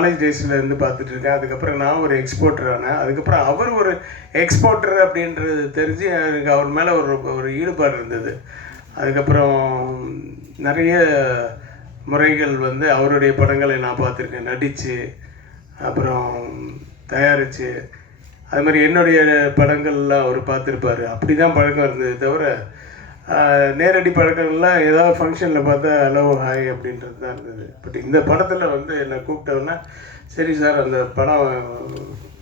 College டேஸ்லேருந்து பார்த்துட்ருக்கேன். அதுக்கப்புறம் நான் ஒரு எக்ஸ்போர்ட்டர் ஆனேன். அதுக்கப்புறம் அவர் ஒரு எக்ஸ்போர்ட்டர் அப்படின்றது தெரிஞ்சு எனக்கு அவர் மேலே ஒரு ஈடுபாடு இருந்தது. அதுக்கப்புறம் நிறைய முறைகள் வந்து அவருடைய படங்களை நான் பார்த்துருக்கேன், நடித்து அப்புறம் தயாரித்து. அது மாதிரி என்னுடைய படங்கள்லாம் அவர் பார்த்துருப்பார். அப்படி தான் பழக்கம் இருந்தது தவிர நேரடி பழக்கங்கள்லாம் ஏதாவது ஃபங்க்ஷனில் பார்த்தா ஹலோ ஹாய் அப்படின்றது தான் இருந்தது. பட் இந்த படத்தில் வந்து என்னை கூப்பிட்டோன்னா சரி சார் அந்த படம்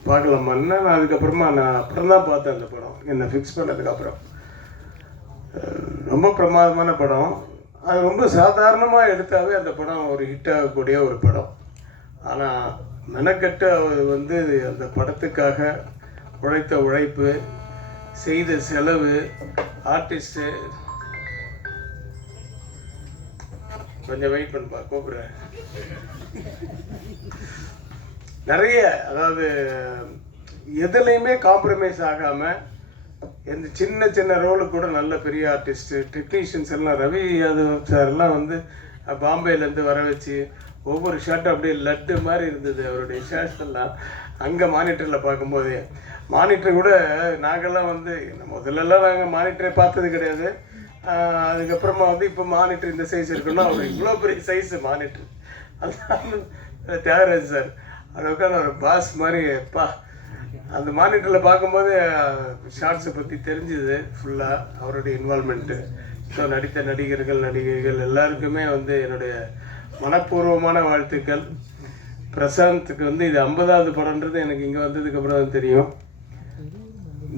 பார்க்கலாமான்னா நான் அதுக்கப்புறமா அப்புறம் தான் பார்த்தேன் அந்த படம். என்னை ஃபிக்ஸ் பண்ணதுக்கப்புறம் ரொம்ப பிரமாதமான படம். அது ரொம்ப சாதாரணமாக எடுத்தாவே அந்த படம் ஒரு ஹிட் ஆகக்கூடிய ஒரு படம். ஆனால் மெனக்கட்டு அவர் வந்து அந்த படத்துக்காக உழைத்த உழைப்பு, செய்த செலவு, ஆர்டிஸ்ட்டு கொஞ்சம் வெயிட் பண்ணுப்பா, கூப்பிட்றேன். நிறைய, அதாவது எதுலேயுமே காம்ப்ரமைஸ் ஆகாமல் எந்த சின்ன சின்ன ரோலுக்கு கூட நல்ல பெரிய ஆர்டிஸ்ட்டு, டெக்னீஷியன்ஸ் எல்லாம் ரவி யாதவ் சார்லாம் வந்து பாம்பேலேருந்து வர வச்சு ஒவ்வொரு ஷாட்டும் அப்படியே லட்டு மாதிரி இருந்தது அவருடைய ஷாட்ஸ் எல்லாம். அங்கே மானிட்டரில் பார்க்கும்போதே மானிட்டர் கூட நாங்கள்லாம் வந்து முதல்லலாம் நாங்கள் மானிட்டரை பார்த்தது கிடையாது. அதுக்கப்புறமா வந்து இப்போ மானிட்டர் இந்த சைஸ் இருக்குன்னா அவர் இவ்வளோ பெரிய சைஸு மானிட்டர். அது தியாகராஜ் சார் அது உட்காந்து ஒரு பாஸ் மாதிரி எப்பா அந்த மானிட்டரில் பார்க்கும்போது ஷார்ட்ஸை பற்றி தெரிஞ்சுது ஃபுல்லாக அவருடைய இன்வால்மெண்ட்டு. ஸோ நடித்த நடிகைகள் எல்லாருக்குமே வந்து என்னுடைய மனப்பூர்வமான வாழ்த்துக்கள். பிரசாந்துக்கு வந்து இது 50வது படம்ன்றது எனக்கு இங்கே வந்ததுக்கப்புறம் தான் தெரியும்.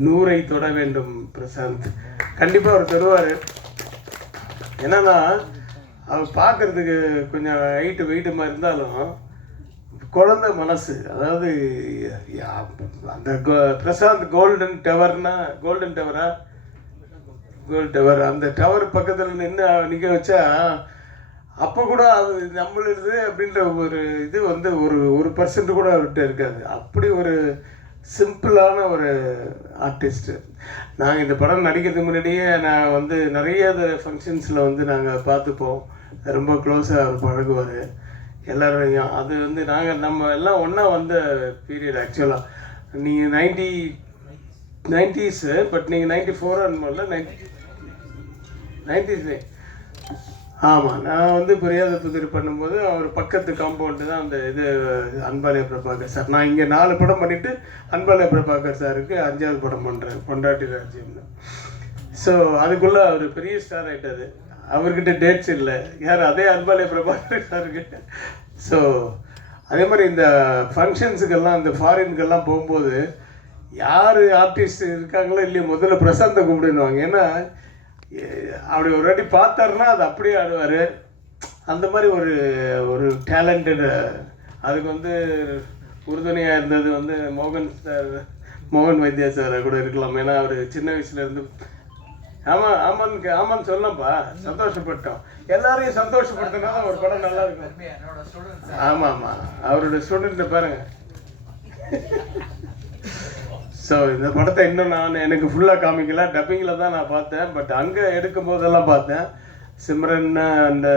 100ஐ தொட வேண்டும் பிரசாந்த், கண்டிப்பாக அவர் தருவார். என்னன்னா அவர் பார்க்குறதுக்கு கொஞ்சம் வெயிட்டுமா இருந்தாலும் குழந்தை மனசு. அதாவது அந்த பிரசாந்த் கோல்டன் டவர் அந்த டவர் பக்கத்தில் நின்று நிற்க வச்சா அப்போ கூட அது நம்மளுது அப்படின்ற ஒரு இது வந்து ஒரு பர்சன்ட் கூட அவர்கிட்ட இருக்காது. அப்படி ஒரு சிம்பிளான ஒரு ஆர்டிஸ்ட்டு. நாங்கள் இந்த படம் நடிக்கிறதுக்கு முன்னாடியே நான் வந்து நிறைய ஃபங்க்ஷன்ஸில் வந்து நாங்கள் பார்த்துப்போம். ரொம்ப க்ளோஸாக அவர் பழகுவார் எல்லோரையும். அது வந்து நம்ம எல்லாம் ஒன்றா வந்த பீரியட். ஆக்சுவலாக நீங்கள் 90s, பட் நீங்கள் 94 அனுமதில்ல 90s. ஆமாம், நான் வந்து பிரியாத புதிர் பண்ணும்போது அவர் பக்கத்து காம்பவுண்டு தான் அந்த இது அன்பாலய பிரபாகர் சார். நான் இங்கே 4 படம் பண்ணிவிட்டு அன்பாலய பிரபாகர் சாருக்கு 5வது படம் பண்ணுறேன், பொண்டாட்டி ராஜ்யம்னு. ஸோ அதுக்குள்ளே அவர் பெரிய ஸ்டார் ஆகிட்டார். அவர்கிட்ட டேட்ஸ் இல்லை, யார் அதே அன்பாலய பிரபாகர் சாருக்கு. ஸோ அதே மாதிரி இந்த ஃபங்க்ஷன்ஸுக்கெல்லாம் இந்த ஃபாரினுக்கெல்லாம் போகும்போது யார் ஆர்டிஸ்ட் இருக்காங்களோ இல்லையோ முதல்ல பிரசாந்தை கூப்பிடுவாங்க. ஏன்னா அப்படி ஒரு வாட்டி பார்த்தாருன்னா அது அப்படியே ஆடுவார். அந்த மாதிரி ஒரு டேலண்டட். அதுக்கு வந்து உறுதுணையாக இருந்தது வந்து மோகன் வைத்தியா சார் கூட இருக்கலாம். ஏன்னா அவர் சின்ன வயசுலேருந்து ஆமான்னு சொல்லப்பா, சந்தோஷப்பட்டோம். எல்லாரையும் சந்தோஷப்படுத்தினா தான் ஒரு படம் நல்லா இருக்கும். ஆமாம், அவரோட ஸ்டூடெண்ட்டை பாருங்கள். ஸோ இந்த படத்தை இன்னும் எனக்கு ஃபுல்லாக காமிக்கல, டப்பிங்கில் தான் நான் பார்த்தேன். பட் அங்கே எடுக்கும் போதெல்லாம் பார்த்தேன். சிம்ரன் அந்த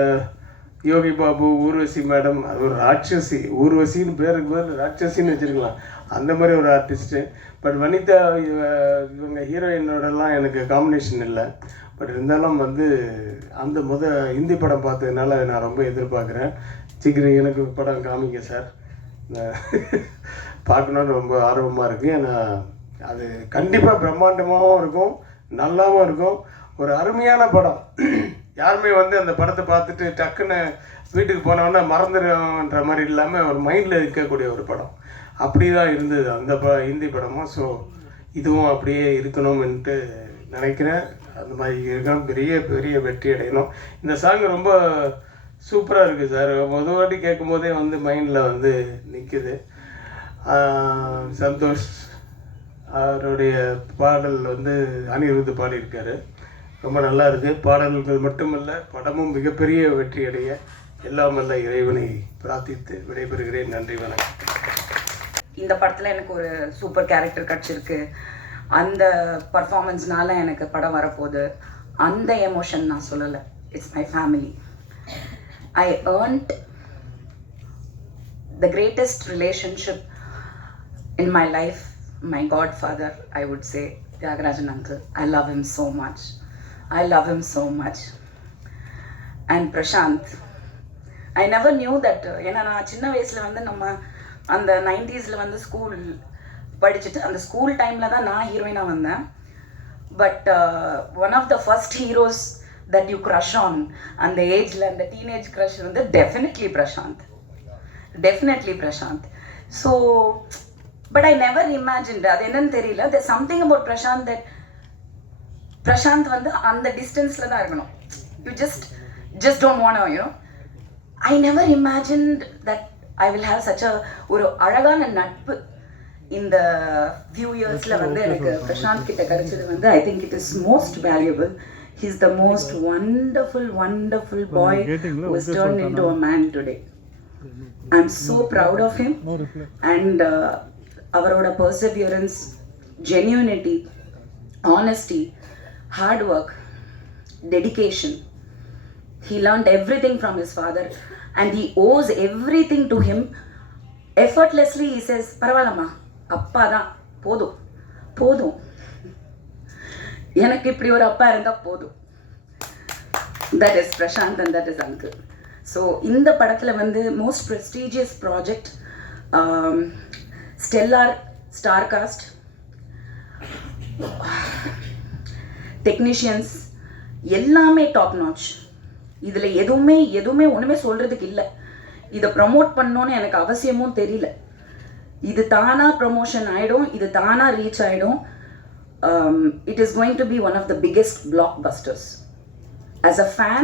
யோகி பாபு, ஊர்வசி மேடம், அது ஒரு ராட்சசி. ஊர்வசின்னு பேருக்கு பதில் ராட்சசின்னு வச்சுருக்கலாம், அந்த மாதிரி ஒரு ஆர்டிஸ்ட்டு. பட் வனிதா இவங்க ஹீரோயினோடலாம் எனக்கு காம்பினேஷன் இல்லை. பட் இருந்தாலும் வந்து அந்த ஹிந்தி படம் பார்த்ததுனால நான் ரொம்ப எதிர்பார்க்குறேன். சீக்கிரம் எனக்கு படம் காமிங்க சார், பார்க்கணுன்னு ரொம்ப ஆர்வமாக இருக்குது. ஏன்னா அது கண்டிப்பாக பிரம்மாண்டமாகவும் இருக்கும், நல்லாவும் இருக்கும். ஒரு அருமையான படம். யாருமே வந்து அந்த படத்தை பார்த்துட்டு டக்குன்னு வீட்டுக்கு போனோன்னா மறந்துடுன்ற மாதிரி இல்லாமல் ஒரு மைண்டில் இருக்கக்கூடிய ஒரு படம். அப்படி தான் இருந்தது அந்த ஹிந்தி படமும். ஸோ இதுவும் அப்படியே இருக்கணும்ன்ட்டு நினைக்கிறேன். அந்த மாதிரி இருக்கணும், பெரிய பெரிய வெற்றி அடையணும். இந்த சாங் ரொம்ப சூப்பராக இருக்குது சார். முதல் வாட்டி கேட்கும் போதே வந்து மைண்டில் வந்து நிற்குது. சந்தோஷ் அவருடைய பாடல் வந்து அனிருத் பாடியிருக்காரு, ரொம்ப நல்லா இருக்குது. பாடல்கள் மட்டுமல்ல, படமும் மிகப்பெரிய வெற்றி அடைய எல்லாம் வல்ல இறைவனை பிரார்த்தித்து விடைபெறுகிறேன். நன்றி, வணக்கம். இந்த படத்தில் எனக்கு ஒரு சூப்பர் கேரக்டர் கிடச்சிருக்கு. அந்த பர்ஃபார்மன்ஸ்னால எனக்கு படம் வரப்போகுது. அந்த எமோஷன் நான் சொல்லலை. It's my family. I earned the greatest relationship in my life, my godfather, I would say, Tyagarajan uncle. I love him so much. I love him so much. And Prashant, I never knew that. ஏன்னா நான் சின்ன வயசில் வந்து நம்ம அந்த 90s வந்து school படிச்சுட்டு அந்த ஸ்கூல் டைமில் தான் நான் ஹீரோயினாக வந்தேன். But one of the first heroes that you crush on அந்த ஏஜில் அந்த டீனேஜ் க்ரஷ் வந்து definitely Prashant. So but I never imagined, அது என்னன்னு தெரியல, there's something about Prashant that Prashant வந்து அந்த டிஸ்டன்ஸில் தான் இருக்கணும். You just don't want to, you know. I never imagined that I will have such a ஒரு அழகான நட்பு இந்த few yearsல வந்து எனக்கு பிரசாந்த் கிட்ட கிடைச்சது வந்து I think it is most valuable. He's the most wonderful boy who has turned into a man today. I'm so proud of him. And avaroda perseverance, genuinity, honesty, hard work, dedication. He learned everything from his father and he owes everything to him. Effortlessly he says, "Paravalama, appa da podum. எனக்கு இப்படி ஒரு அப்பா இருந்தால் போதும்." That is Prashant and that is uncle. So இந்த படத்தில் வந்து most prestigious project, stellar star cast, technicians எல்லாமே டாப் நாச். இதில் எதுவுமே ஒன்றுமே சொல்கிறதுக்கு இல்லை. இதை ப்ரமோட் பண்ணணுன்னு எனக்கு அவசியமும் தெரியல. இது தானாக ப்ரமோஷன் ஆகிடும், இது தானாக ரீச் ஆகிடும். It is going to be one of the biggest blockbusters. As a fan,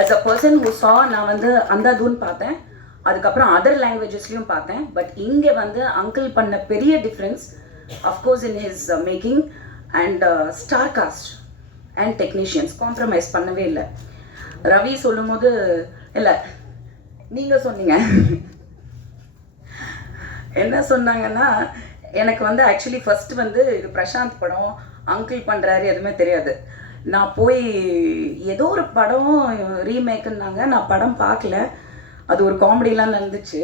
as a person who saw, நான் வந்து அந்தாதூன் பார்த்தேன், அதுக்கப்புறம் அதர் லாங்குவேஜஸ்லையும் பார்த்தேன். பட் இங்கே வந்து அங்கிள் பண்ண பெரிய difference of course in his making and star cast and technicians compromise பண்ணவே இல்லை. ரவி சொல்லும் போது இல்லை, நீங்கள் சொன்னீங்க என்ன சொன்னாங்கன்னா, எனக்கு வந்து ஆக்சுவலி ஃபர்ஸ்ட் வந்து இது பிரசாந்த் படம், அங்கிள் பண்ணுறாரு, எதுவுமே தெரியாது. நான் போய் ஏதோ ஒரு படம் ரீமேக்குன்னாங்க, நான் படம் பார்க்கல. அது ஒரு காமெடிலாம் நடந்துச்சு.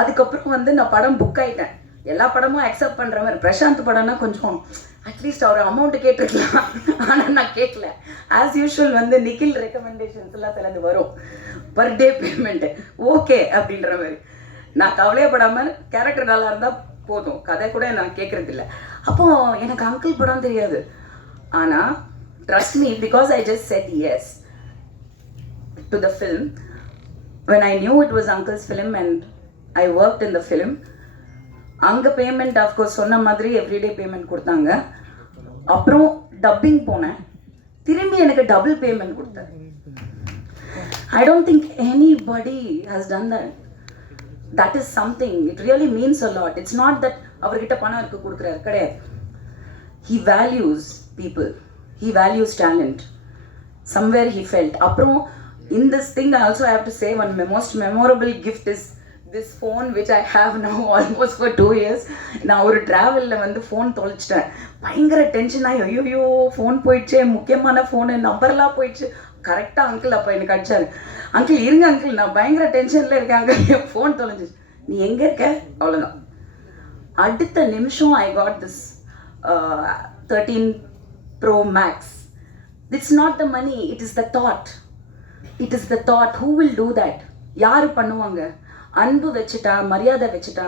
அதுக்கப்புறம் வந்து நான் படம் புக் ஆகிட்டேன். எல்லா படமும் அக்செப்ட் பண்ணுற மாதிரி. பிரசாந்த் படம்னா கொஞ்சம் அட்லீஸ்ட் அவர் அமௌண்ட்டு கேட்டிருக்கலாம், ஆனால் நான் கேட்கல. ஆஸ் யூஷுவல் வந்து நிக்கில் ரெக்கமெண்டேஷன்ஸ்லாம் சிலது வரும், பர் டே பேமெண்ட்டு, ஓகே அப்படின்ற மாதிரி. நான் கவலையப்படாமல் கேரக்டர் நல்லா இருந்தால் போதும், கதை கூட நான் கேட்குறது இல்லை. அப்போ எனக்கு அங்கிள் படம் தெரியாது. ஆனால் trust me, because I just said yes to the film. when I knew it was uncle's film and I worked in the film, அங்கே பேமெண்ட் ஆஃப்கோர்ஸ் சொன்ன மாதிரி எவ்ரிடே பேமெண்ட் கொடுத்தாங்க. அப்புறம் டப்பிங் போனேன், திரும்பி எனக்கு டபுள் பேமெண்ட் கொடுத்தாங்க. I don't think anybody has done that. That is something, it really means a lot. It's not that அவர்கிட்ட பணம் இருக்கு கொடுக்குறாரு, கிடையாது. He values people, he values talent. Somewhere he felt. அப்புறம் in this thing I also have to say one most memorable gift is this phone which I have now almost for 2 years. நான் ஒரு ட்ராவலில் வந்து phone தொலைச்சிட்டேன். பயங்கர tension ஆகி, ஐயோ phone போயிடுச்சு, முக்கியமான ஃபோனு, நம்பர்லாம் போயிடுச்சு. கரெக்டாக அங்கிள் அப்போ எனக்கு அடிச்சாரு, அங்கிள் இருங்க அங்கிள், நான் பயங்கர டென்ஷனில் இருக்கேன் அங்கிள், என் ஃபோன் தொலைஞ்சிச்சு. நீ எங்கே இருக்க? அவ்வளோதான். அடுத்த நிமிஷம் I got this 13 Pro Max. It's not the money, it is the thought. It is the thought. Who will do that? யார் பண்ணுவாங்க? அன்பு வச்சுட்டா, மரியாதை வச்சுட்டா.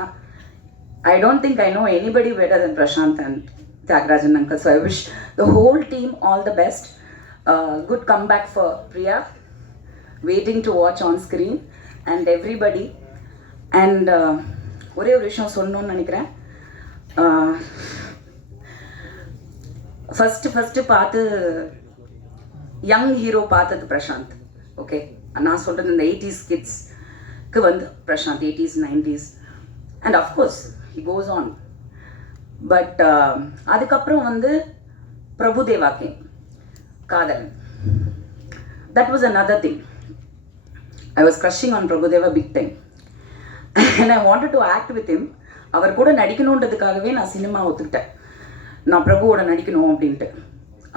I don't think I know anybody better than Prashant and Tyagarajan uncle. So I wish the whole team all the best. Good comeback for Priya, waiting to watch on screen, and everybody. And ஒரே ஒரு விஷயம் சொல்லணும்னு நினைக்கிறேன். First பார்த்து young hero பார்த்தது Prashanth. Okay, நான் சொல்கிறது இந்த 80s கிட்ஸ்க்கு வந்து Prashanth, 80s 90s, and of course he goes on. But அதுக்கப்புறம் வந்து Prabhudeva came, Kaadhalan. That was another thing. I was crushing on Prabhudeva big time. And I wanted to act with him. அவர் கூட நடிக்கணுன்றதுக்காகவே நான் சினிமா ஒத்துக்கிட்டேன். நான் பிரபுவோட நடிக்கணும் அப்படின்ட்டு.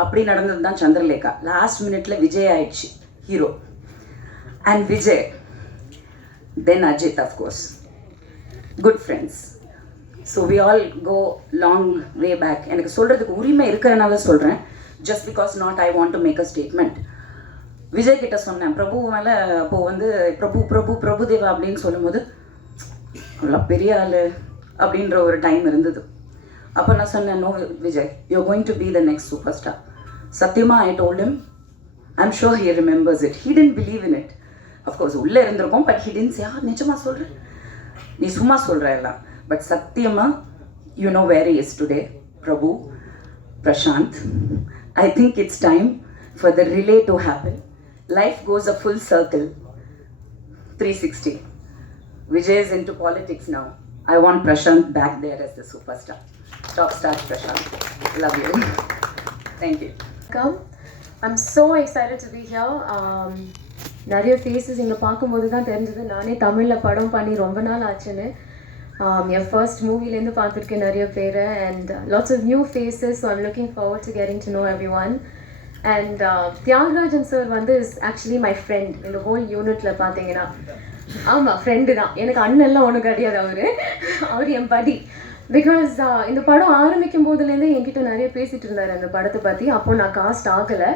அப்படி நடந்தது தான் சந்திரலேகா. லாஸ்ட் மினிட்ல விஜய் ஆயிடுச்சு hero. And Vijay then Ajit, of course. Good friends. So we all go long way back. எனக்கு சொல்கிறதுக்கு உரிமை இருக்கிறனால சொல்கிறேன், just because not I want to make a statement. Vijay கிட்ட சொன்னேன் பிரபு மேலே, அப்போது வந்து பிரபுதேவா அப்படின்னு சொல்லும்போது அவ்வளோ பெரிய ஆள் அப்படின்ற ஒரு டைம் இருந்தது. அப்போ நான் சொன்னேன், no Vijay, you're going to be the next super star. சத்தியமாக I told him, I'm sure he remembers it. He didn't believe in it. Of course உள்ளே இருந்திருக்கோம், பட் ஹி டென்ட் சே நிஜமாக சொல்கிறேன், நீ சும்மா சொல்கிற எல்லாம். பட் சத்தியமாக you know where he is today. Prabhu, Prashanth, I think it's time for the relay to happen. Life goes a full circle 360. Vijay is into politics now. I want Prashant back there as the superstar. Top star Prashant. Love you. Thank you. Welcome. I'm so excited to be here. நிறைய faces இங்கே பார்க்கும்போது தான் தெரிஞ்சது நானே தமிழில் படம் பண்ணி ரொம்ப நாள் ஆச்சுன்னு. என் ஃபர்ஸ்ட் மூவிலேருந்து பார்த்துருக்கேன் நிறைய பேர், and lots of new faces. So I'm looking forward to getting to know every one. And Thiagarajan sir வந்து இஸ் ஆக்சுவலி மை ஃப்ரெண்ட். இந்த ஹோல் யூனிட்டில் பார்த்தீங்கன்னா ஆமாம் ஃப்ரெண்டு தான், எனக்கு அண்ணன்லாம் ஒன்றும் கிடையாது. அவர் என் படி. பிகாஸ் இந்த படம் ஆரம்பிக்கும் போதுலேருந்தே என்கிட்ட நிறைய பேசிகிட்டு இருந்தார் அந்த படத்தை பற்றி. அப்போது நான் காஸ்ட் ஆகலை,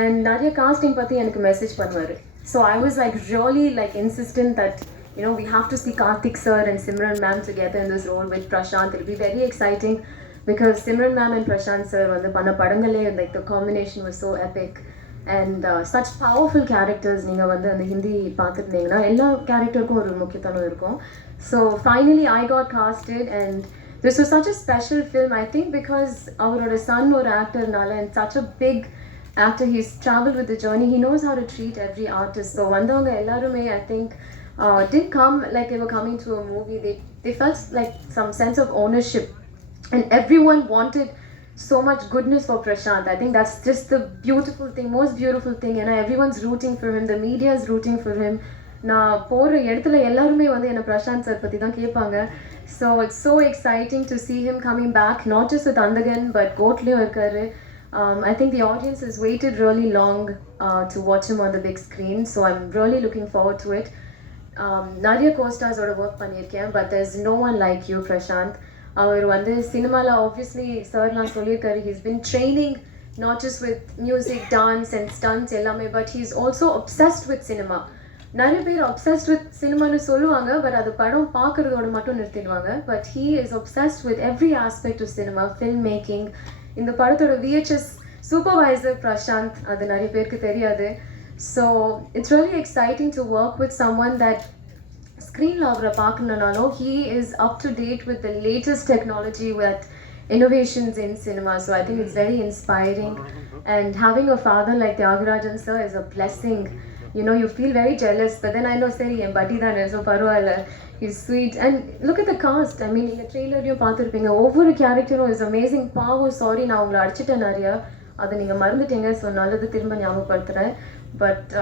அண்ட் நிறைய காஸ்டிங் பற்றி எனக்கு மெசேஜ் பண்ணுவார். So I was like really like insistent that we have to see Karthik sir and Simran ma'am together in this role with Prashant. It will be very exciting because Simran ma'am and Prashant sir வந்து பண்ண படங்களே like the combination was so epic. And such powerful characters. நீங்கள் வந்து அந்த ஹிந்தி பார்த்துருந்தீங்கன்னா எல்லா கேரக்டருக்கும் ஒரு முக்கியத்துவம் இருக்கும். So finally I got casted, and this was such a special film. I think because அவரோட சன் ஒரு ஆக்டர்னால, and such a big actor, he's travel with the journey, he knows how to treat every artist. So வந்தவங்க எல்லாருமே I think didn't come like they were coming to a movie. They felt like some sense of ownership, and everyone wanted so much goodness for Prashant. I think that's just the beautiful thing, most beautiful thing. And everyone's rooting for him, the media is rooting for him. நான் போகிற இடத்துல எல்லாருமே வந்து என்னை Prashanth sir பற்றி தான் கேட்பாங்க. So it's so exciting to see him coming back, not just with Andhagan but கோட்லேயும் இருக்காரு. I think the audience has waited really long to watch him on the big screen, so I'm really looking forward to it. நிறைய கோஸ்டார்ஸோட work பண்ணியிருக்கேன், but there's no one like you Prashanth. அவர் வந்து சினிமாவில் obviously சார்லாம் சொல்லியிருக்காரு, he's been training not just with music, dance and stunts எல்லாமே, but he is also obsessed with cinema. நிறைய பேர் obsessed வித் சினிமான்னு சொல்லுவாங்க, பட் அது படம் பார்க்குறதோட மட்டும் நிறுத்திடுவாங்க. But he is obsessed with every aspect of cinema, film making. இந்த படத்தோட VHS சூப்பர்வைசர் பிரசாந்த், அது நிறைய பேருக்கு தெரியாது. So it's really exciting to work with someone that ஸ்க்ரீனில் அவரை பார்க்கணுன்னாலும் he is up to date with the latest technology, with innovations in cinema. So I think it's very inspiring, and having a father like Tyagarajan sir is a blessing. You feel very jealous, but then I know seri en buddy dhaan, so parvala, he's sweet. And look at the cast. I mean, in the trailer you பார்த்திருப்பீங்க, ஒவ்வொரு கேரக்டரும் is amazing. பாவம் sorry நான் உங்களை அடிச்சிட்டேன் நிறையா, அதை நீங்கள் மறந்துட்டீங்க. ஸோ நல்லது திரும்ப ஞாபகப்படுத்துகிறேன். பட்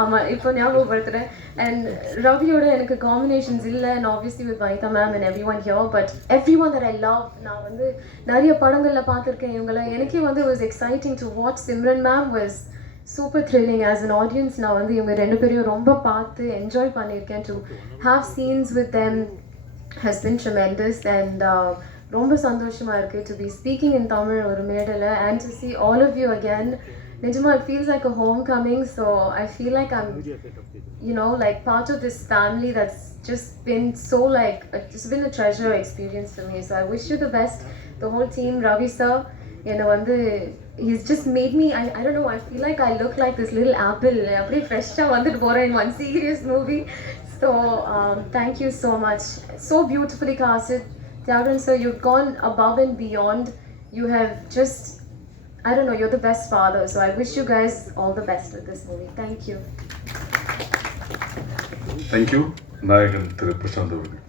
ஆமாம் இப்போ ஞாபகப்படுத்துகிறேன். அண்ட் ரவியோட எனக்கு காம்பினேஷன்ஸ் இல்லை, and obviously with Vaidha ma'am and every one here, but every one that I love. நான் வந்து நிறைய படங்களில் பார்த்துருக்கேன் இவங்களை. எனக்கே வந்து was exciting to watch Simran ma'am, was super thrilling as an audience. நான் வந்து இவங்க ரெண்டு பேரையும் ரொம்ப பார்த்து என்ஜாய் பண்ணியிருக்கேன். To have scenes with them has been tremendous, and ரொம்ப சந்தோஷமாக இருக்குது to be speaking in Tamil ஒரு மேடையில், and to see all of you again. Nijama, it feels like a homecoming, so I feel like I'm, like part of this family that's just been so like, it's been a treasure experience for me. So I wish you the best, the whole team. Ravi sir, he's just made me, I don't know, I feel like I look like this little apple, apdi fresh ah vandittu poren in one serious movie. So thank you so much. So beautifully casted. Tyagarajan sir, you've gone above and beyond. You have just, I don't know, you're the best father. So I wish you guys all the best with this movie. Thank you. Thank you. நாயகன் திரு பிரசாந்த் அவர்கள்.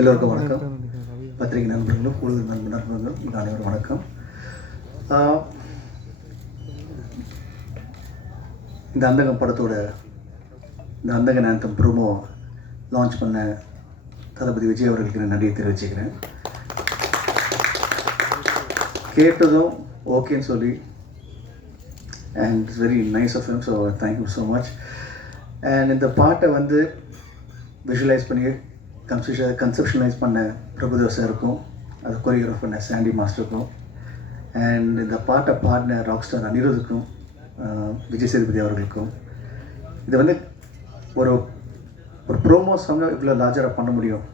எல்லோருக்கும் வணக்கம். பத்திரிகை நண்பர்களும் கூடுதல் நண்பர்களும் அனைவரும் வணக்கம். இந்த அந்தகம் படத்தோட இந்த அந்தகன் ஆந்தம் ப்ரோமோ லான்ச் பண்ண தளபதி விஜய் அவர்களுக்கு நான் நன்றியை தெரிவிச்சுக்கிறேன். கேட்டதும் ஓகேன்னு சொல்லி and it's very nice of him, so thank you so much. And இந்த பாட்டை வந்து விஷுவலைஸ் பண்ணி கன்செப்ஷனலைஸ் பண்ண பிரபுதேவ் சாருக்கும், அது கொரியோகிராஃப் பண்ண சாண்டி மாஸ்டருக்கும், அண்ட் இந்த பாட்டை பாடின ராக் ஸ்டார் அனிருத்துக்கும், விஜய் சேதுபதி அவர்களுக்கும். இது வந்து ஒரு ஒரு ப்ரோமோ சாங்காக இவ்வளோ லார்ஜராக பண்ண முடியும்,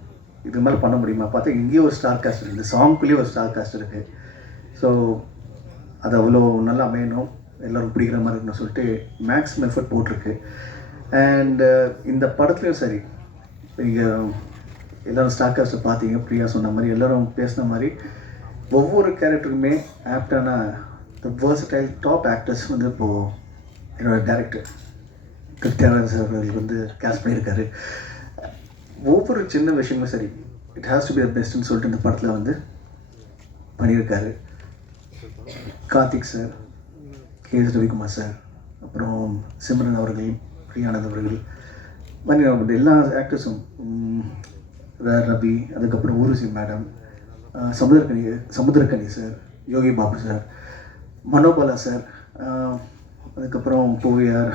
இது மாதிரி பண்ண முடியுமா பார்த்தா இங்கேயே ஒரு ஸ்டார் காஸ்ட் இருக்குது, இந்த சாங்குள்ளேயே ஒரு ஸ்டார் காஸ்ட் இருக்குது. ஸோ அது அவ்வளோ நல்லா அமையணும், எல்லோரும் பிடிக்கிற மாதிரி இருக்கணும்னு சொல்லிட்டு மேக்ஸிமம் எஃபர்ட் போட்டிருக்கு. அண்ட் இந்த படத்துலையும் சரி, நீங்கள் எல்லோரும் ஸ்டார் காஸ்ட்டை பார்த்தீங்க, பிரியா சொன்ன மாதிரி எல்லோரும் பேசின மாதிரி ஒவ்வொரு கேரக்டருக்குமே ஆப்டான த வேர்சடைல் டாப் ஆக்டர்ஸ் வந்து இப்போது என்னோடய டேரக்டர் கிருத்தியானந்த் சார் அவர்கள் வந்து கேஸ்ட் பண்ணியிருக்காரு. ஒவ்வொரு சின்ன விஷயமும் சரி, it has to be the பெஸ்ட்னு சொல்லிட்டு இந்த படத்தில் வந்து பண்ணியிருக்காரு. Karthik sir, KS Ravikumar sir, அப்புறம் சிம்ரன் அவர்கள், பிரியானந்த் அவர்கள், மாதிரி எல்லா ஆக்டர்ஸும், ரவி, அதுக்கப்புறம் Urvashi madam, Samuthirakani sir, Yogi Babu sir, Manobala sir, அதுக்கப்புறம் பூவியார்,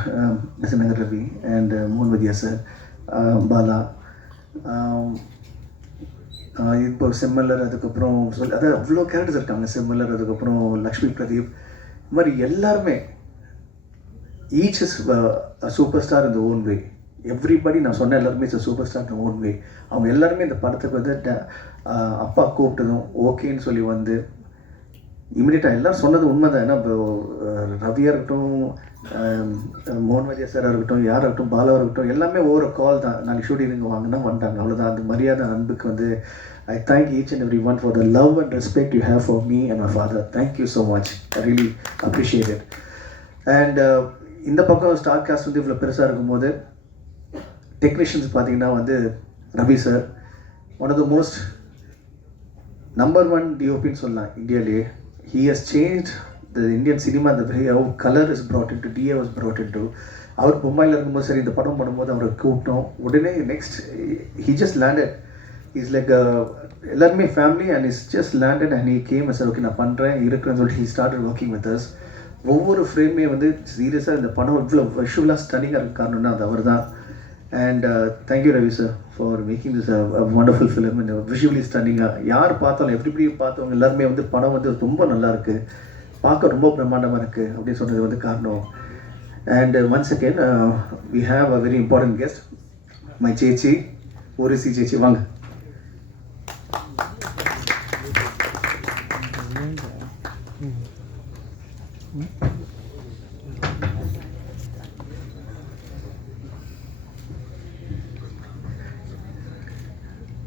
நகர் ரவி அண்ட் மோகன்வதியா சார், பாலா, இப்போ செம்மல்லர், அதுக்கப்புறம் அதான் அவ்வளோ கேரக்டர்ஸ் இருக்காங்க, செம்மல்லர், அதுக்கப்புறம் லக்ஷ்மி பிரதீப், இது மாதிரி எல்லாருமே ஈச் இஸ் சூப்பர் ஸ்டார் இந்த ஓன் வே. எவ்ரிபடி நான் சொன்ன எல்லாருமே இஸ் சூப்பர் ஸ்டார் இந்த ஓன் வே. அவங்க எல்லாருமே இந்த படத்துக்கு வந்து அப்பா கூப்பிட்டதும் ஓகேன்னு சொல்லி வந்து இமீடியட்டாக எல்லோரும் சொன்னது உண்மை தான். ஏன்னா இப்போ ரவியாக இருக்கட்டும், மோகன்வதியா சாராக இருக்கட்டும், யாராக இருக்கட்டும், பாலாவாக இருக்கட்டும், எல்லாமே ஒவ்வொரு கால் தான். நாளைக்கு ஷூட்டிங் இங்கே வாங்கினா வந்துட்டாங்க, அவ்வளோதான். அந்த மரியாதை அன்புக்கு வந்து I thank each and every one for the love and respect you have for me and my father. Thank you so much, I really appreciate it. And இந்த பக்கம் ஸ்டார் காஸ்ட் வந்து இவ்வளோ பெருசாக இருக்கும்போது டெக்னீஷியன்ஸ் பார்த்தீங்கன்னா வந்து Ravi sir one of the most number 1 டிஓபின்னு சொல்லலாம் இந்தியாவிலேயே. He has changed the Indian cinema, the way how color is brought into, DA was brought into. அவர் பொம்மையில் இருக்கும்போது சரி, இந்த படம் பண்ணும்போது அவரை கூப்பிட்டோம், உடனே next he just landed. He's like எல்லாருமே family and he's just landed and he came and said okay நான் பண்ணுறேன் இருக்கிறேன்னு சொல்லிட்டு he started working with us. ஒவ்வொரு ஃப்ரேமே வந்து சீரியஸாக இந்த படம் இவ்வளோ விஷுவலாக ஸ்டன்னிங்காக இருக்க காரணம்னா அது அவர் தான். And thank you Ravi sir for making this wonderful film இந்த விஷுவலி ஸ்டன்னிங்காக. யார் பார்த்தாலும் எவ்ரிபடி பார்த்தவங்க எல்லாருமே வந்து படம் வந்து ரொம்ப நல்லா இருக்குது, பார்க்க ரொம்ப பிரம்மாண்டமாக இருக்குது அப்படின்னு சொன்னது வந்து காரணம். And once again we have a very important guest, my சேச்சி, ஊரிசி சேச்சி, வாங்க.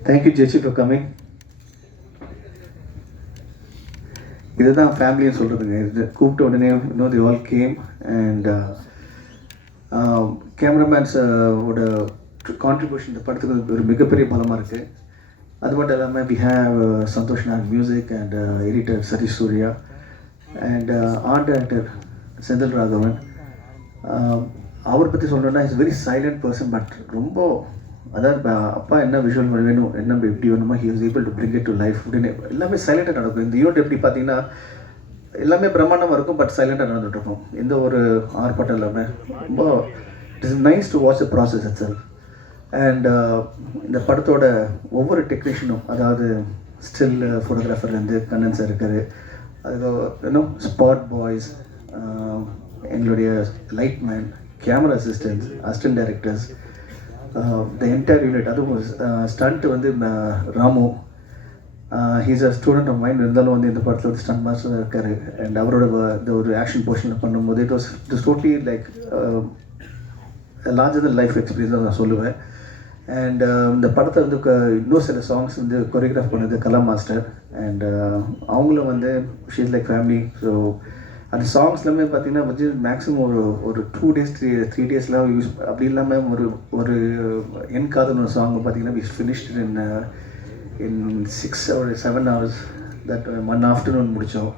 Thank you Jechi for coming. இதுதான் ஃபேமிலின்னு சொல்கிறதுங்க. இது கூப்பிட்ட உடனே they all came and cameramen ஓட கான்ட்ரிபியூஷன் இந்த படத்துக்கு ஒரு மிகப்பெரிய பலமாக இருக்குது. அது மட்டும் இல்லாமல் we have Santhosh Nag music and editor Sathish Suriya and art director Senthil Raghavan. அவர் பற்றி சொல்லணும்னா is very silent person, but ரொம்ப அதாவது அப்பா என்ன விஷுவல் வேணும், என்ன எப்படி வேணுமோ he was able to bring it to life அப்படின்னு எல்லாமே சைலண்டாக நடக்கும். இந்த ஈவெண்ட் எப்படி பார்த்தீங்கன்னா எல்லாமே பிரம்மாண்டமாக இருக்கும், பட் சைலண்டாக நடந்துகிட்ருக்கும், எந்த ஒரு ஆர்ப்பாட்டம் இல்லாமல். ரொம்ப it is nice to watch the process it self. And இந்த படத்தோட ஒவ்வொரு டெக்னீஷியனும், அதாவது ஸ்டில் ஃபோட்டோகிராஃபர்லேருந்து கண்ணன் சார் இருக்கார், அது இன்னும் ஸ்பாட் பாய்ஸ், எங்களுடைய light man, camera assistants, assistant directors, the entire unit. அதுவும் ஸ்டண்ட் வந்து Ramu, he's a student of mine, இருந்தாலும் வந்து இந்த படத்தில் வந்து ஸ்டண்ட் மாஸ்டர் இருக்கார். அண்ட் அவரோட இந்த ஒரு ஆக்ஷன் போர்ஷனில் பண்ணும்போது it was totally like larger than life experience தான் நான் சொல்லுவேன். அண்ட் இந்த படத்தை வந்து இன்னும் சில சாங்ஸ் வந்து கொரியோகிராஃப் பண்ணது கலா மாஸ்டர். அண்ட் அவங்களும் வந்து ஷீஸ் லைக் ஃபேமிலி. ஸோ அந்த சாங்ஸ் எல்லாமே பார்த்தீங்கன்னா வந்து மேக்ஸிமம் ஒரு 2 days 3 daysலாம் யூஸ் அப்படி இல்லாமல் ஒரு என் காதல் ஒரு சாங் பார்த்தீங்கன்னா we finished in 6 or 7 hours. That 1 afternoon முடித்தோம்.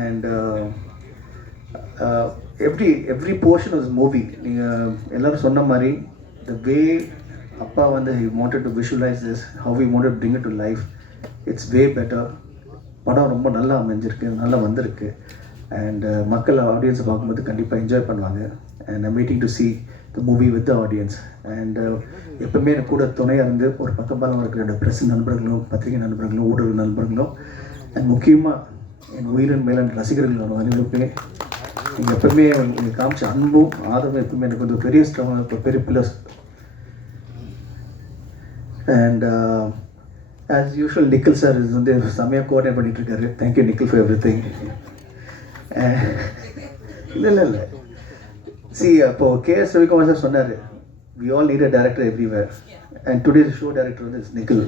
And every portion of movie நீங்கள் எல்லோரும் சொன்ன மாதிரி த வே அப்பா வந்து he wanted to visualize this, how we wanted to bring it to life, it's way better. படம் ரொம்ப நல்லா அமைஞ்சிருக்கு, நல்லா வந்திருக்கு. அண்ட் மக்கள் ஆடியன்ஸை பார்க்கும்போது கண்டிப்பாக என்ஜாய் பண்ணுவாங்க. And I'm waiting to see the movie with the audience. And எப்பவுமே எனக்கு கூட துணையாக இருந்து ஒரு பக்கபாலம் இருக்கிற என்னோட ப்ரெஸ் நண்பர்களும், பத்திரிகை நண்பர்களும், ஊடக நண்பர்களும், அண்ட் முக்கியமாக என் உயிரின் மேலான ரசிகர்கள் அனைவருக்குமே நீங்கள் எப்பவுமே நீங்கள் காமிச்ச அன்பும் ஆதரவும் எப்பவுமே எனக்கு வந்து பெரிய ஸ்ட்ராங்காக பெரிய pillars. And as usual Nikhil sir இது வந்து செம்மையாக கோஆர்டினேட் பண்ணிகிட்ருக்காரு. Thank you Nikhil for everything. இல்லை அப்போது KS ரவிக்குமார் சார் சொன்னார், we all need a director everywhere, and today's show director is Nikhil.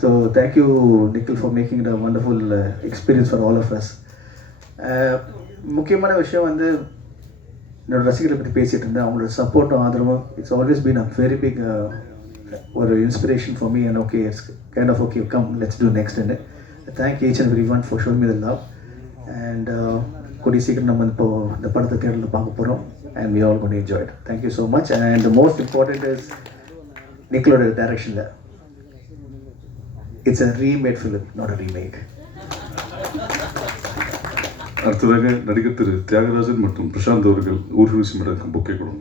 So thank you Nikhil for making it a wonderful experience for all of us. முக்கியமான விஷயம் வந்து என்னோடய ரசிகர்களை பற்றி பேசிகிட்டு இருந்தேன். அவங்களோட சப்போர்ட்டும் ஆதரவும் it's always been a very big ஒரு inspiration for me. And okay it's kind of okay come let's do next. And thank each and every one for showing me the love. And கூடிய சீக்கிரம் நம்ம இப்போது இந்த படத்தை தேட்டரில் பார்க்க போகிறோம். And we all going to enjoy it. Thank you so much. And the most important is Nikhil's direction. It's a remade film, not a remake. அடுத்ததாக நடிகர் திரு தியாகராஜன் மற்றும் பிரசாந்த் அவர்கள் ஊர்வசி மேடத்துக்கு பொக்கே கொடுங்க.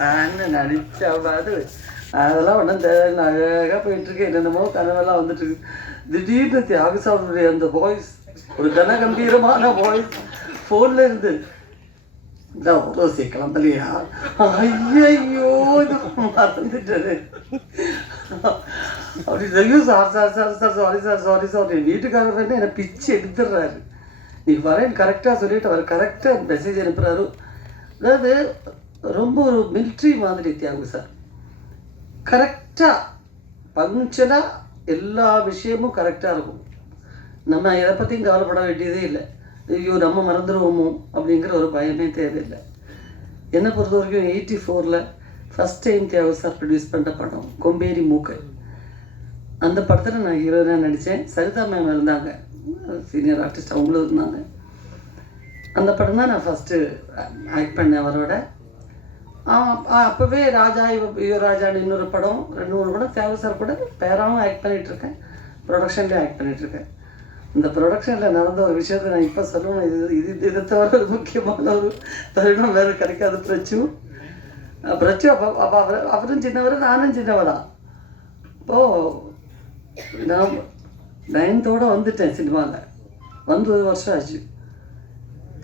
நான் நடிச்சாவது அதெல்லாம் ஒன்றும் அழகாக போயிட்டுருக்கு. என்னென்னமோ கனவெல்லாம் வந்துட்டுருக்கு. திடீர்னு தியாகசாவுடைய அந்த வாய்ஸ், ஒரு கனகம்பீரமான வாய்ஸ் ஃபோனில் இருந்து இந்த ரோசி கிளம்பலையா, ஐயோ இது மறந்துட்டாரு அப்படி ஐயோ sir sir sir sir sorry sir sorry sir. என் வீட்டுக்காரர் வந்து என்னை பிச்சு எடுத்துடுறாரு. நீ வரேன் கரெக்டாக சொல்லிவிட்டு அவர் கரெக்டாக மெசேஜ் அனுப்புகிறாரு. அதாவது ரொம்ப ஒரு மிலிட்ரி மாதிரி தியாகு சார். கரெக்டாக பங்க்சனாக எல்லா விஷயமும் கரெக்டாக இருக்கும். நம்ம எதை பற்றியும் கவலைப்பட வேண்டியதே இல்லை. ஐயோ நம்ம மறந்துடுவோமோ அப்படிங்கிற ஒரு பயமே தேவையில்லை. என்னை பொறுத்த வரைக்கும் 84 first time Thiyagu sir produce பண்ணுற படம் கொம்பேரி மூக்கை. அந்த படத்தில் நான் ஹீரோயினாக நடித்தேன். சரிதா மேம் இருந்தாங்க, சீனியர் ஆர்டிஸ்ட், அவங்களும் இருந்தாங்க. அந்த படம் தான் நான் ஃபஸ்ட்டு ஆக்ட் பண்ணேன் அவரோட. அப்போவே ராஜா ராஜான்னு இன்னொரு படம், 2-3 படம் தியாகு சார் கூட பேராகவும் ஆக்ட் பண்ணிகிட்ருக்கேன், ப்ரொடக்ஷன்லேயும் ஆக்ட் பண்ணிகிட்ருக்கேன். இந்த ப்ரொடக்ஷனில் நடந்த ஒரு விஷயத்தை நான் இப்போ சொல்லணும். இதை தவிர ஒரு முக்கியமான ஒரு தருணம் வேறு கிடைக்காது. பிரச்சு அப்போ அவரும் சின்னவர், நானும் சின்னவரா. இப்போது நான் 9th வந்துட்டேன் சினிமாவில், வந்து 1 வருஷம் ஆச்சு.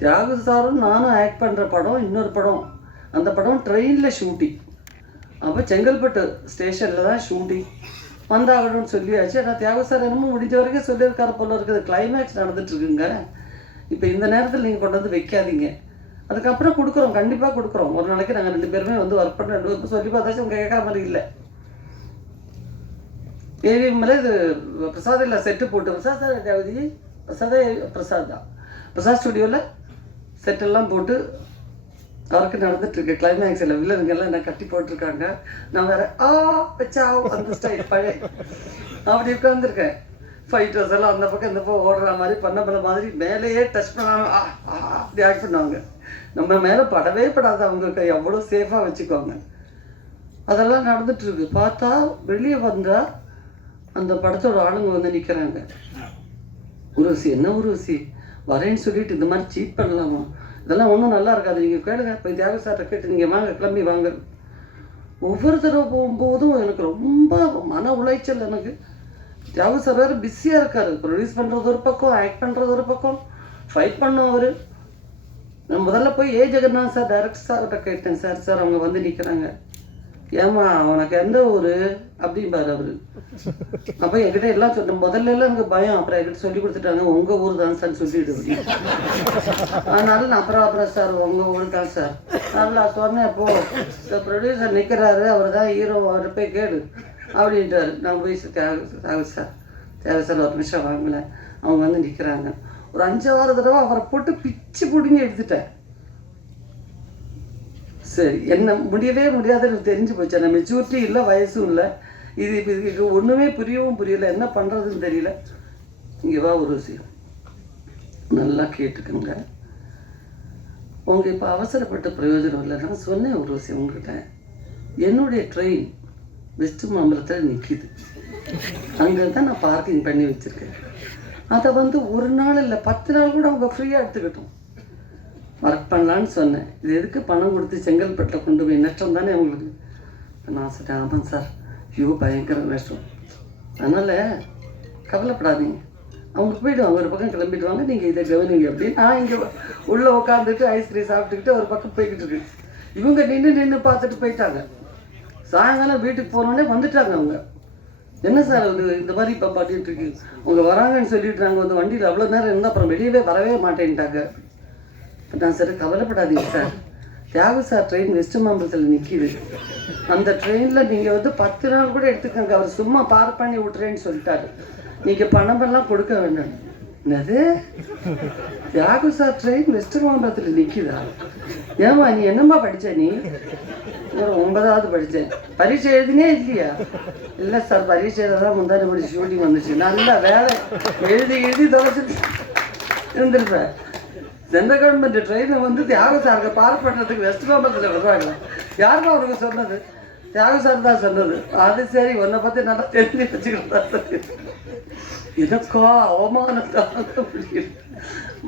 தியாகு சாரும் நானும் ஆக்ட் பண்ணுற படம் இன்னொரு படம். அந்த படம் ட்ரெயினில் ஷூட்டிங். அப்போ செங்கல்பட்டு ஸ்டேஷனில் தான் ஷூட்டிங். வந்தாகணும்னு சொல்லியாச்சு. ஆனால் தியாகு சார் என்னமோ முடிஞ்ச வரைக்கும் சொல்லியிருக்காரு போல இருக்குது. கிளைமேக்ஸ் நடந்துட்டுருக்குங்க, இப்போ இந்த நேரத்தில் நீங்கள் கொண்டு வந்து வைக்காதீங்க, அதுக்கப்புறம் கொடுக்குறோம், கண்டிப்பாக கொடுக்குறோம். ஒரு நாளைக்கு நாங்கள் 2 பேருமே வந்து ஒர்க் பண்ண 2 பேரும் சொல்லி பார்த்தாச்சும் உங்கள் கேட்குற மாதிரி இல்லை. ஏவிஎம் மேலே இது பிரசாத் இல்லை செட்டு போட்டு, பிரசாத் சார் தேவதி பிரசாத் தான், பிரசாத் ஸ்டுடியோவில் செட்டெல்லாம் போட்டு அவருக்கு நடந்துட்டுருக்கு. கிளைமேக்ஸில் வில்லனுங்கெல்லாம் என்ன கட்டி போட்டிருக்காங்க. நான் வேறு வச்சா அந்த ஸ்டைல் பழைய அப்படி உட்காந்துருக்கேன். ஃபைட்டர்ஸ் எல்லாம் அந்த பக்கம் இந்த பக்கம் ஓடுற மாதிரி பண்ண மாதிரி மேலேயே டச் பண்ணாமல் அப்படி ஆக்ட் பண்ணுவாங்க. நம்ம மேலே படவே படாது அவங்க கை, அவ்வளோ சேஃபாக வச்சுக்குவாங்க. அதெல்லாம் நடந்துட்டுருக்கு. பார்த்தா வெளியே வந்தால் அந்த படத்தோட ஆளுங்க வந்து நிற்கிறாங்க. உருவசி என்ன உருவசி வரேன்னு சொல்லிட்டு இந்த மாதிரி சீட் பண்ணலாமா, இதெல்லாம் ஒன்றும் நல்லா இருக்காது, நீங்கள் கேளுங்க, இப்போ தியாகு சார்ட்ட கேட்டு நீங்கள் வாங்க, கிளம்பி வாங்க. ஒவ்வொரு தடவை போகும்போதும் எனக்கு ரொம்ப மன உளைச்சல். எனக்கு தியாகு சார் வேறு பிஸியாக இருக்கார். ப்ரொடியூஸ் பண்ணுறது ஒரு பக்கம், ஆக்ட் பண்ணுறது ஒரு பக்கம், ஃபைட் பண்ணோம் அவர். நான் முதல்ல போய் ஜெகநாத் சார் டைரக்டர் சார்கிட்ட கேட்டேன். சார் அவங்க வந்து நிற்கிறாங்க. ஏமா அவனுக்கு எந்த ஊர் அப்படிம்பாரு அவர். அப்போ என்கிட்ட எல்லாம் சொன்னேன். முதல்ல எல்லாம் எனக்கு பயம், அப்புறம் என்கிட்ட சொல்லி கொடுத்துட்டாங்க உங்கள் ஊர் தான் சார் சொல்லிவிடு. அதனால நான் அப்புறம் சார் உங்கள் ஊர் தான் சார் நல்லா சொன்னேன். இப்போது ப்ரொடியூசர் நிற்கிறாரு, அவர் தான் ஹீரோ, அவர் போய் கேடு அப்படின்ட்டாரு. நான் போய் தியாகு சார் ஒரு நிமிஷம் வாங்கல, அவங்க வந்து நிற்கிறாங்க. ஒரு 5-6 தடவை அவரை போட்டு பிச்சு பிடிங்கி எடுத்துட்டேன். சரி, என்ன முடியவே முடியாதுன்னு தெரிஞ்சு போச்சு. நான் மெச்சூரிட்டி இல்லை, வயசும் இல்லை, இது ஒன்றுமே புரியவும் புரியல, என்ன பண்ணுறதுன்னு தெரியல. இங்கே வா ஒரு விஷயம் நல்லா கேட்டுக்குங்க. உங்கள் இப்போ அவசரப்பட்ட பிரயோஜனம் இல்லை. நான் சொன்னேன் ஒரு விஷயம் உங்ககிட்ட. என்னுடைய ட்ரெயின் வெஸ்ட் மாம்பலத்தில் நிற்கிது. அங்கே தான் நான் பார்க்கிங் பண்ணி வச்சுருக்கேன். அதை வந்து ஒரு நாள் இல்லை 10 நாள் கூட அவங்க ஃப்ரீயாக எடுத்துக்கிட்டோம். ஒர்க் பண்ணலான்னு சொன்னேன். இது எதுக்கு பணம் கொடுத்து செங்கல்பட்டில் கொண்டு போய் நஷ்டம் தானே அவங்களுக்கு. நான் சொன்னேன் ஆமாம் சார், ஐயோ பயங்கர நஷ்டம். அதனால் கவலைப்படாதீங்க, அவங்க போய்டுவாங்க, ஒரு பக்கம் கிளம்பிடுவாங்க, நீங்கள் இதை கவனிங்க அப்படின்னு. நான் இங்கே உள்ளே உட்காந்துட்டு ஐஸ்கிரீம் சாப்பிட்டுக்கிட்டு ஒரு பக்கம் போய்கிட்டு இருக்கு. இவங்க நின்று பார்த்துட்டு போயிட்டாங்க. சாயங்காலம் வீட்டுக்கு போனோடனே வந்துட்டாங்க அவங்க. என்ன சார் அது இந்த மாதிரி இப்போ பாட்டிகிட்டு இருக்கு, அவங்க வராங்கன்னு சொல்லிட்டுறாங்க, வந்து வண்டியில் அவ்வளோ நேரம் இருந்தால் அப்புறம் வெளியவே வரவே மாட்டேன்ட்டாங்க. நான் சரி கவலைப்படாதீங்க sir, Thiyagu sir train west மாம்பலத்தில் நிற்கிது. அந்த ட்ரெயினில் நீங்கள் வந்து 10 நாள் கூட எடுத்துக்கோங்க, அவர் சும்மா பார்க் பண்ணி விட்றேன்னு சொல்லிட்டாரு. நீங்கள் பணமெல்லாம் கொடுக்க வேண்டாம். என்னது தியாகு சார் ட்ரெயின் வெஸ்ட் மாம்பலத்தில் நிற்கிதா? ஏமா நீ என்னம்மா படித்த? நீ 9வது படித்தேன். பரீட்சை எழுதினே இல்லையா? இல்லை சார், பரீட்சையில் தான் முந்தானி படிச்சு ஷூட்டிங் வந்துச்சு. நல்ல வேலை எழுதி தொலைச்சிட்டு இருந்திருப்பேன். சென்ட்ரல் கவர்மெண்ட் ட்ரெயினை வந்து தியாகு சாருக்கு பார்க் பண்ணுறதுக்கு வெஸ்ட் மாம்பலத்தில் வருவாங்க. யாருக்கும் அவருக்கு சொன்னது? தியாகு சார் தான் சொன்னது. அது சரி, உன்னை பற்றி நல்லா தெரிஞ்சு வச்சுக்கிட்டு எனக்கோ அவமானம் தாங்க முடியல.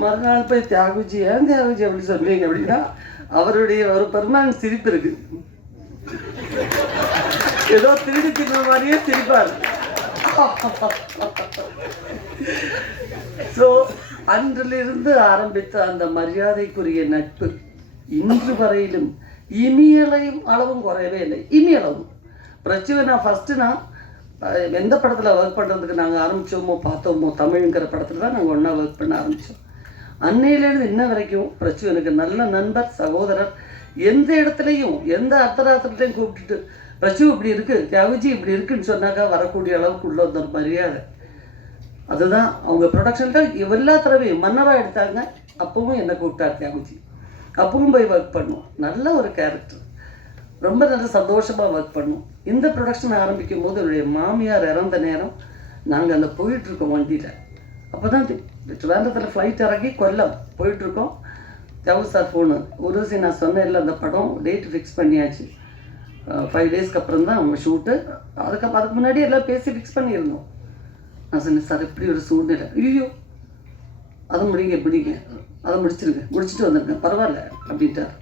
மறுநாள் போய் தியாகுஜி, ஏன் தியாகுஜி அப்படி சொல்றீங்க அப்படின்னா, அவருடைய ஒரு பெர்மனன்ட் சிரிப்பு இருக்கு. ஏதோ திருடி தின்ன மாதிரியே சிரிப்பார். ஸோ அன்றிலிருந்து ஆரம்பித்த அந்த மரியாதைக்குரிய நட்பு இன்று வரையிலும் இமியளையும் அளவும் குறையவே இல்லை. இமியளவும் பிரச்சுவை நான் ஃபஸ்ட்டு நான் எந்த படத்தில் ஒர்க் பண்ணுறதுக்கு நாங்கள் ஆரம்பித்தோமோ பார்த்தோமோ, தமிழ்ங்கிற படத்தில் தான் நாங்கள் ஒன்றா ஒர்க் பண்ண ஆரம்பித்தோம். அன்னையிலேருந்து இன்ன வரைக்கும் பிரச்சு எனக்கு நல்ல நண்பர், சகோதரர். எந்த இடத்துலையும் எந்த அர்த்தராத்திரத்தையும் கூப்பிட்டுட்டு பிரச்சு இப்படி இருக்குது, தியாகுஜி இப்படி இருக்குன்னு சொன்னாக்கா வரக்கூடிய அளவுக்கு உள்ள வந்த மரியாதை. அதுதான் அவங்க ப்ரொடக்ஷனில் எல்லா தடவையும் மன்னராக எடுத்தாங்க. அப்பவும் என்னை கூப்பிட்டார் தியாகுஜி. அப்பவும் போய் ஒர்க் பண்ணுவோம். நல்ல ஒரு கேரக்டர், ரொம்ப நல்ல சந்தோஷமாக ஒர்க் பண்ணுவோம். இந்த ப்ரொடக்ஷன் ஆரம்பிக்கும் போது என்னுடைய மாமியார் இறந்த நேரம் நாங்கள் அந்த போயிட்டுருக்கோம் வண்டியில். அப்போ தான் திருவனந்தபுரத்தில் ஃப்ளைட் இறங்கி கொல்லம் போயிட்டுருக்கோம். தியாகு சார் ஃபோனு ஒரு நான் சொன்னேன் இல்லை, அந்த படம் டேட்டு ஃபிக்ஸ் பண்ணியாச்சு. 5 டேஸ்க்கு அப்புறம் தான் அவங்க ஷூட்டு. அதுக்கு முன்னாடி எல்லாம் பேசி ஃபிக்ஸ் பண்ணியிருந்தோம். நான் சொன்னேன் சார் இப்படி ஒரு சூழ்நிலை, ஐயோ அதை முடிங்க, அதை முடிச்சுட்டு வந்துருங்க, பரவாயில்ல அப்படின்ட்டார்.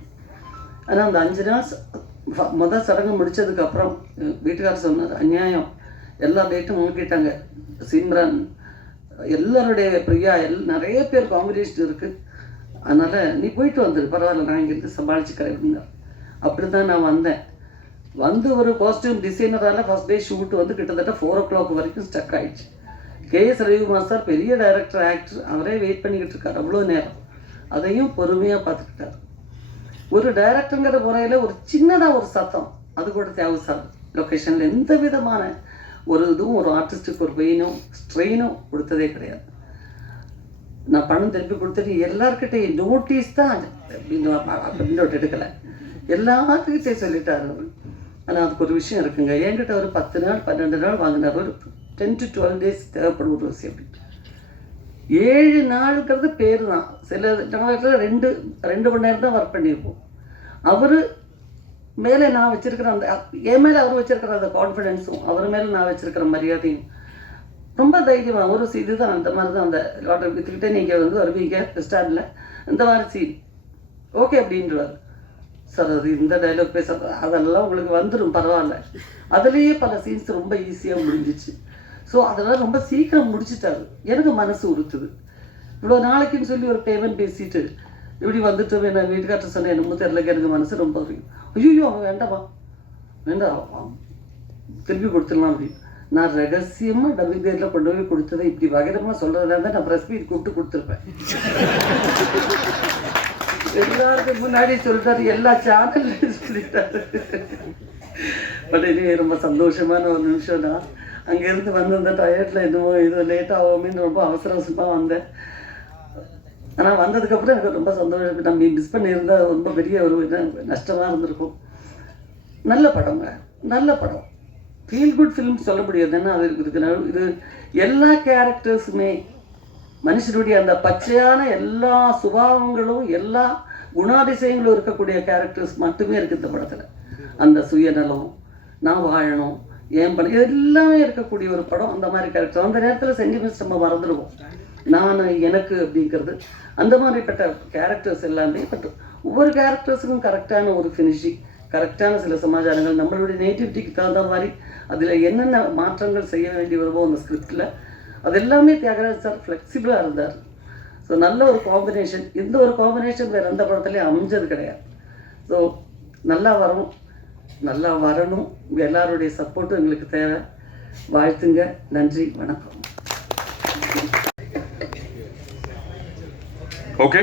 ஆனால் அந்த 5 நாள் முதல் சடங்கு முடித்ததுக்கப்புறம் வீட்டுக்காரர் சொன்னார், அநியாயம், எல்லா டேட்டும் முழுக்கிட்டாங்க. சிம்ரன், எல்லாருடைய பிரியா, நிறைய பேர் காம்படிஷன் இருக்குது, அதனால் நீ போயிட்டு வந்துடு, பரவாயில்ல நான் இங்கேருந்து சமாளிச்சுக்கிறேன் அப்படின்னார். அப்படி தான் நான் வந்தேன். வந்து ஒரு காஸ்டியூம் டிசைனரால் ஃபஸ்ட் டே ஷூட் வந்து கிட்டத்தட்ட 4 o'clock வரைக்கும் ஸ்டக் ஆகிடுச்சு. KS ரவிக்குமார் சார் பெரிய டைரக்டர், ஆக்டர், அவரே வெயிட் பண்ணிக்கிட்டு இருக்கார் அவ்வளோ நேரம். அதையும் பொறுமையாக பார்த்துக்கிட்டார். ஒரு டைரக்டருங்கிற முறையில் ஒரு சின்னதாக ஒரு சத்தம், அது கூட தியாகு சார் லொக்கேஷனில் எந்த விதமான ஒரு இதுவும் ஒரு ஆர்டிஸ்ட்டுக்கு ஒரு பெயினும் ஸ்ட்ரெயினும் கொடுத்ததே கிடையாது. நான் பணம் திருப்பி கொடுத்துட்டு எல்லாருக்கிட்டையும் நோட்டீஸ் தான் அப்படின்னு எடுக்கலை, எல்லாத்துக்கிட்டே சொல்லிட்டாரு. ஆனால் அதுக்கு ஒரு விஷயம் இருக்குங்க. என்கிட்ட ஒரு 10 நாள் 12 நாள் வாங்கினார். ஒரு 10 to 12 days தேவைப்படும் ஒரு விஷயம். அப்படி 7 நாளுங்கிறது பேர் தான். சில நாளில் 2 மணி நேரம் தான் ஒர்க் பண்ணியிருப்போம். அவர் மேலே நான் வச்சுருக்கிற அந்த என் மேலே அவர் வச்சுருக்கிற அந்த கான்ஃபிடென்ஸும் அவர் மேலே நான் வச்சுருக்கிற மரியாதையும் ரொம்ப தைரியமாக ஒரு இது தான். அந்த மாதிரி தான் அந்த லாட்டர் விற்றுக்கிட்டே நீங்கள் வந்து வருவீங்க ஸ்டாண்டில், இந்த மாதிரி சீன் ஓகே அப்படின்றார். சார் அது இந்த டைலாக் பேசுறது அதெல்லாம் உங்களுக்கு வந்துடும், பரவாயில்ல. அதுலேயே பல சீன்ஸ் ரொம்ப ஈஸியாக முடிஞ்சிச்சு. ஸோ அதெல்லாம் ரொம்ப சீக்கிரம் முடிச்சுட்டாரு. எனக்கு மனசு உறுத்துது. இவ்வளோ நாளைக்குன்னு சொல்லி ஒரு பேமெண்ட் பேசிட்டு இப்படி வந்துட்டு நான் வீட்டுக்கார்ட்ட சொன்னேன், என்னமோ தெரியல, எனக்கு மனசு ரொம்ப ஐயோ அவன் வேண்டாம் திருப்பி கொடுத்துடலாம் அப்படின்னு. நான் ரகசியமாக டப்பிங் பேரில் கொண்டு போய் கொடுத்ததை இப்படி வகைரமாக சொல்கிறதா இருந்தால் நான் ப்ரெஸ் மீட் கூப்பிட்டு கொடுத்துருப்பேன். எல்லாருக்கும் முன்னாடி சொல்லிட்டாரு, எல்லா சேனல்லையும் சொல்லிட்டாரு. பட் இனி ரொம்ப சந்தோஷமான ஒரு நிமிஷம் தான். அங்கேருந்து வந்து அந்த டயர்டில் என்னவோ இது லேட் ஆகுமேன்னு ரொம்ப அவசரமாக வந்தேன். ஆனால் வந்ததுக்கப்புறம் எனக்கு ரொம்ப சந்தோஷம். நம்ம மிஸ் பண்ணியிருந்தால் ரொம்ப பெரிய ஒரு நஷ்டமாக இருந்திருக்கும். நல்ல படங்க, நல்ல படம், ஃபீல் குட் ஃபிலிம் சொல்ல முடியாது. ஏன்னா அது இருக்குது. இது எல்லா கேரக்டர்ஸுமே மனுஷனுடைய அந்த பச்சையான எல்லா சுபாவங்களும் எல்லா குணாதிசயங்களும் இருக்கக்கூடிய கேரக்டர்ஸ் மட்டுமே இருக்குது இந்த படத்தில். அந்த சுயநலம், நான் வாழணும், ஏன் பண்ண, எல்லாமே இருக்கக்கூடிய ஒரு படம். அந்த மாதிரி கேரக்டர் அந்த நேரத்தில் சென்டிமெண்ட்ஸ் நம்ம மறந்துடுவோம். நான் எனக்கு அப்படிங்கிறது அந்த மாதிரிப்பட்ட கேரக்டர்ஸ் எல்லாமே. பட் ஒவ்வொரு கேரக்டர்ஸுக்கும் கரெக்டான ஒரு ஃபினிஷிங், கரெக்டான சில சமாச்சாரங்கள், நம்மளுடைய நேட்டிவிட்டிக்கு தகுந்த மாதிரி அதில் என்னென்ன மாற்றங்கள் செய்ய வேண்டி வருமோ அந்த ஸ்கிரிப்டில், அது எல்லாமே தியாகராஜ் சார் ஃப்ளெக்சிபிளாக இருந்தார். ஸோ நல்ல ஒரு காம்பினேஷன். எந்த ஒரு காம்பினேஷன் வேறு எந்த படத்துலேயும் அமைஞ்சது கிடையாது. ஸோ நல்லா வரணும். எல்லாருடைய சப்போர்ட்டும் எங்களுக்கு தேவை. வாழ்த்துங்க. நன்றி, வணக்கம். ஓகே.